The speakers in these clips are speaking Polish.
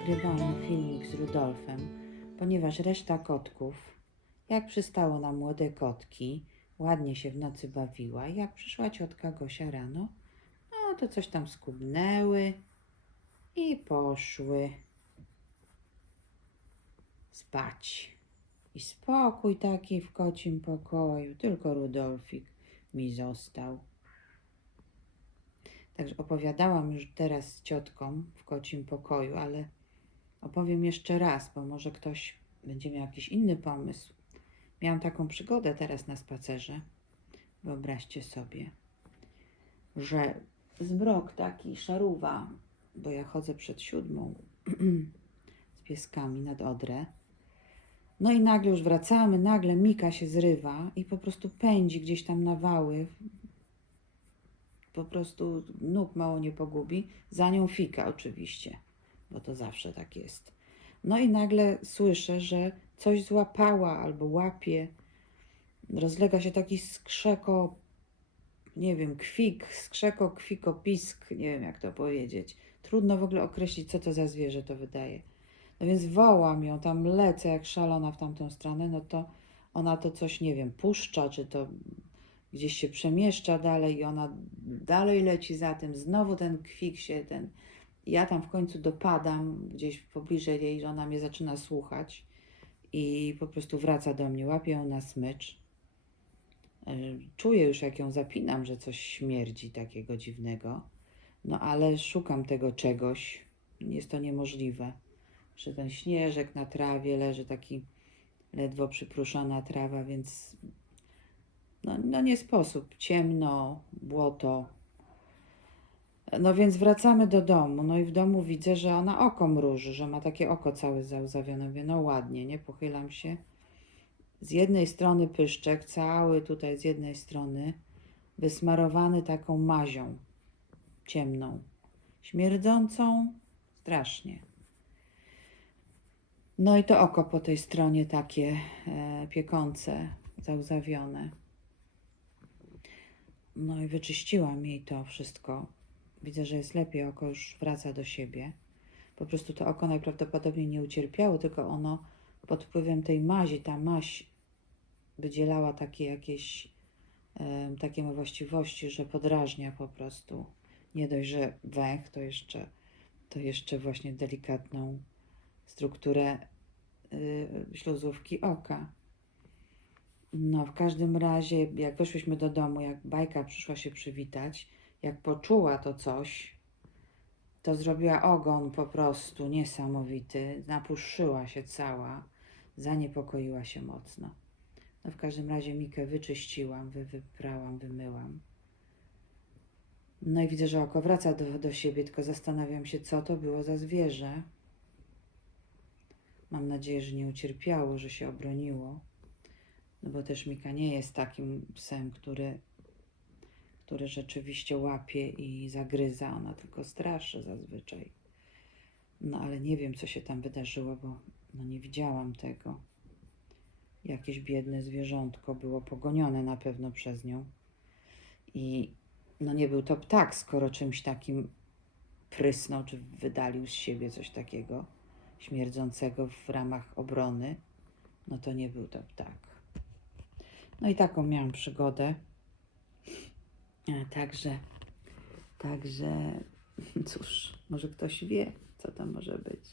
nagrywamy filmik z Rudolfem, ponieważ reszta kotków, jak przystało na młode kotki, ładnie się w nocy bawiła. Jak przyszła ciotka Gosia rano, no to coś tam skubnęły i poszły spać. I spokój taki w kocim pokoju, tylko Rudolfik mi został. Także opowiadałam już teraz z ciotką w kocim pokoju, ale opowiem jeszcze raz, bo może ktoś będzie miał jakiś inny pomysł. Miałam taką przygodę teraz na spacerze. Wyobraźcie sobie, że zmrok taki szaruwa, bo ja chodzę przed siódmą z pieskami nad Odrę. No i nagle już wracamy, nagle Mika się zrywa i po prostu pędzi gdzieś tam na wały. Po prostu nóg mało nie pogubi. Za nią fika oczywiście, bo to zawsze tak jest. No i nagle słyszę, że coś złapała albo łapie. Rozlega się taki skrzeko, nie wiem, kwik, skrzeko, kwiko, pisk, nie wiem jak to powiedzieć. Trudno w ogóle określić, co to za zwierzę to wydaje. No więc wołam ją, tam lecę jak szalona w tamtą stronę, no to ona to coś, nie wiem, puszcza, czy to gdzieś się przemieszcza dalej i ona dalej leci za tym, znowu ten kwik się, ten... Ja tam w końcu dopadam gdzieś w pobliżu jej, że ona mnie zaczyna słuchać i po prostu wraca do mnie, łapie ją na smycz. E, Czuję już, jak ją zapinam, że coś śmierdzi takiego dziwnego. No ale szukam tego czegoś. Jest to niemożliwe że ten śnieżek na trawie leży taki ledwo przypruszona trawa, więc no, no nie sposób. Ciemno, błoto. No więc wracamy do domu. No i w domu widzę, że ona oko mruży, że ma takie oko całe załzawione. Mówię, no ładnie, nie? Pochylam się. Z jednej strony pyszczek, cały tutaj z jednej strony, wysmarowany taką mazią ciemną, śmierdzącą strasznie. No i to oko po tej stronie takie e, piekące, załzawione. No i wyczyściłam jej to wszystko. Widzę, że jest lepiej, oko już wraca do siebie. Po prostu to oko najprawdopodobniej nie ucierpiało, tylko ono pod wpływem tej mazi, ta maź wydzielała takie jakieś takie ma właściwości, że podrażnia po prostu. Nie dość, że węch, to jeszcze, to jeszcze właśnie delikatną strukturę y, śluzówki oka. No, w każdym razie, jak weszłyśmy do domu, jak bajka przyszła się przywitać, jak poczuła to coś, to zrobiła ogon po prostu niesamowity, napuszyła się cała, zaniepokoiła się mocno. No, w każdym razie Mikę wyczyściłam, wy, wyprałam, wymyłam. No i widzę, że oko wraca do, do siebie, tylko zastanawiam się, co to było za zwierzę. Mam nadzieję, że nie ucierpiało, że się obroniło. No bo też Mika nie jest takim psem, który, który rzeczywiście łapie i zagryza. Ona tylko straszy zazwyczaj. No ale nie wiem, co się tam wydarzyło, bo no, nie widziałam tego. Jakieś biedne zwierzątko było pogonione na pewno przez nią. I no nie był to ptak, skoro czymś takim prysnął, czy wydalił z siebie coś takiego śmierdzącego w ramach obrony, no to nie był to ptak. No i taką miałam przygodę. Także, także, cóż, może ktoś wie, co to może być.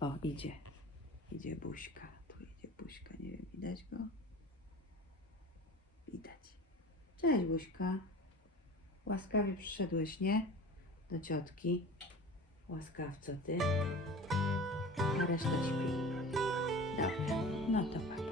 O, idzie. Idzie buźka. Tu idzie buźka. Nie wiem, widać go? Widać. Cześć, buźka. Łaskawie przyszedłeś, nie? Do ciotki. Łaskawco ty. A reszta śpi. Dobra.